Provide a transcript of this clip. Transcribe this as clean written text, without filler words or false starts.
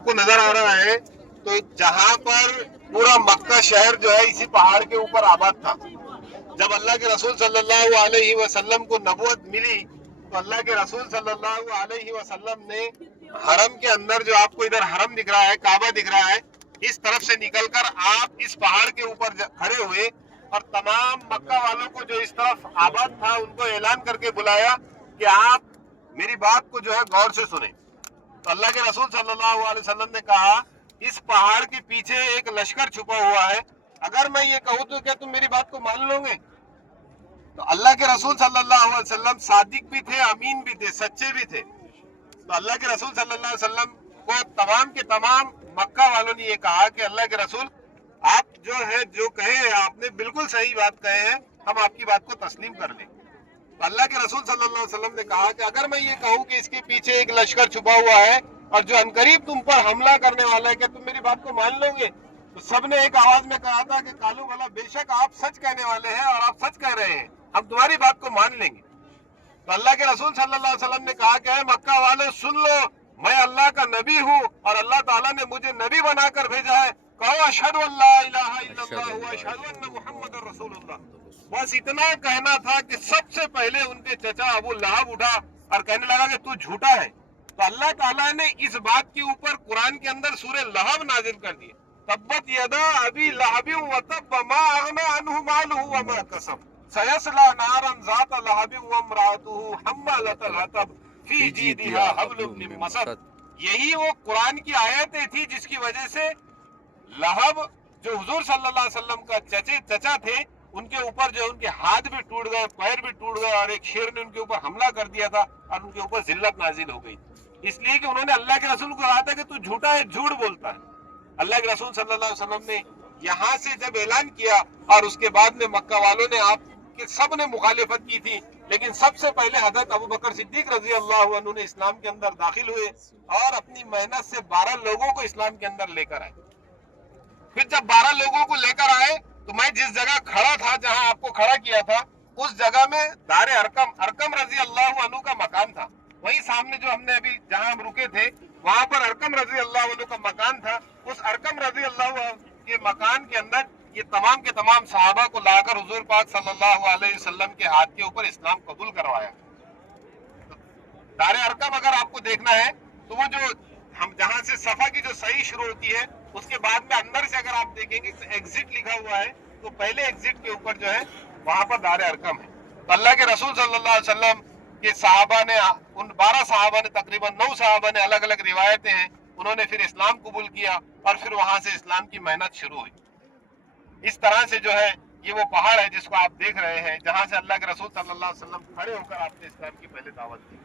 आपको नजर आ रहा है तो जहाँ पर पूरा मक्का शहर जो है इसी पहाड़ के ऊपर आबाद था। जब अल्लाह के रसूल सल्लल्लाहु अलैहि वसल्लम को नबूवत मिली तो अल्लाह के रसूल सल्लल्लाहु अलैहि वसल्लम ने हरम के अंदर, जो आपको इधर हरम दिख रहा है, काबा दिख रहा है, इस तरफ से निकलकर आप इस पहाड़ के ऊपर खड़े हुए और तमाम मक्का वालों को जो इस तरफ आबाद था उनको ऐलान करके बुलाया कि आप मेरी बात को जो है गौर से सुने। तो अल्लाह के रसूल सल्लल्लाहु अलैहि वसल्लम ने कहा, इस पहाड़ के पीछे एक लश्कर छुपा हुआ है, अगर मैं ये कहूँ तो क्या तुम मेरी बात को मान लोगे? तो अल्लाह के रसूल सल्लल्लाहु अलैहि वसल्लम सादिक भी थे, अमीन भी थे, सच्चे भी थे। तो अल्लाह के रसूल सल्लल्लाहु अलैहि वसल्लम को तमाम के तमाम मक्का वालों ने ये कहा कि अल्लाह के रसूल, आप जो है जो कहे हैं आपने बिल्कुल सही बात कहे हैं, हम आपकी बात को तस्लीम कर लें। तो अल्लाह के रसूल सल्लल्लाहु अलैहि वसल्लम ने कहा कि अगर मैं ये कहूँ कि इसके पीछे एक लश्कर छुपा हुआ है और जो अनकरीब तुम पर हमला करने वाला है, क्या तुम मेरी बात को मान लोगे? तो सबने एक आवाज में कहा था कि कालू वाला, बेशक आप सच कहने वाले हैं और आप सच कह रहे हैं, हम तुम्हारी बात को मान लेंगे। तो अल्लाह के रसूल सल्लल्लाहु अलैहि वसल्लम ने कहा कि मक्का वाले सुन लो, मैं अल्लाह का नबी हूँ और अल्लाह ताला ने मुझे नबी बनाकर भेजा है। कहो अशहदु अल्ला इलाहा इल्लल्लाह व अशहदु अन्ना मुहम्मदुर रसूलुल्लाह। बस इतना कहना था कि सबसे पहले उनके चचा अबू लहब उठा और कहने लगा कि तू झूठा है। तो अल्लाह ताला ने इस बात के ऊपर कुरान के अंदर सूरह लहब नाजिल कर दी, तब्बत यदा अबी लहब व तब मा अगना अन्हु मालुहु व मा कसब सयस्ला नारन ज़ात लहब व इम्राअतुहु हम्मालतल हतब फी जीदिहा हब्लुम मिन मसद। यही वो कुरान की आयतें थी जिसकी वजह से लहब, जो हुजूर सल्लल्लाहु अलैहि वसल्लम का चचा थे, उनके ऊपर जो उनके हाथ भी टूट गए, पैर भी टूट गए और एक शेर ने उनके ऊपर हमला कर दिया था और उनके ऊपर जिल्लत नाजिल हो गई, इसलिए कि उन्होंने अल्लाह के रसूल को कहा था कि तू झूठा है, झूठ बोलता है। अल्लाह के रसूल सल्लल्लाहु अलैहि वसल्लम ने यहाँ से जब ऐलान किया और उसके बाद में मक्का वालों ने, आपके सब ने मुखालिफत की थी, लेकिन सबसे पहले हजरत अबू बकर सिद्दीक रजी अल्लाह अन्हु ने इस्लाम के अंदर दाखिल हुए और अपनी मेहनत से 12 लोगों को इस्लाम के अंदर लेकर आए। फिर जब 12 लोगों को लेकर आए तो मैं जिस जगह खड़ा था, जहां आपको खड़ा किया था, उस जगह में दारे अरकम रजी अल्लाह अन्हु का मकान था। वही सामने जो हमने अभी जहां हम रुके थे, वहां पर अरकम रजी अल्लाह अन्हु का मकान था। उस अरकम रजी अल्लाह के मकान के अंदर ये तमाम के तमाम सहाबा को लाकर हुजूर पाक सल्लल्लाहु अलैहि वसल्लम के हाथ के ऊपर इस्लाम कबूल करवाया। दारे अरकम अगर आपको देखना है तो वो जो हम जहां से सफा की जो सही शुरू होती है, उसके बाद में अंदर से अगर आप देखेंगे तो एग्जिट लिखा हुआ है, तो पहले एग्जिट के ऊपर जो है वहां पर दारे अरकम है। तो अल्लाह के रसूल सल्लल्लाहु अलैहि वसल्लम के सहाबा ने, उन 12 सहाबा ने, तकरीबन 9 सहाबा ने, अलग अलग रिवायतें हैं, उन्होंने फिर इस्लाम कबूल किया और फिर वहां से इस्लाम की मेहनत शुरू हुई। इस तरह से जो है ये वो पहाड़ है जिसको आप देख रहे हैं, जहां से अल्लाह के रसूल सल्लल्लाहु अलैहि वसल्लम खड़े होकर आपने इस्लाम की पहले दावत दी।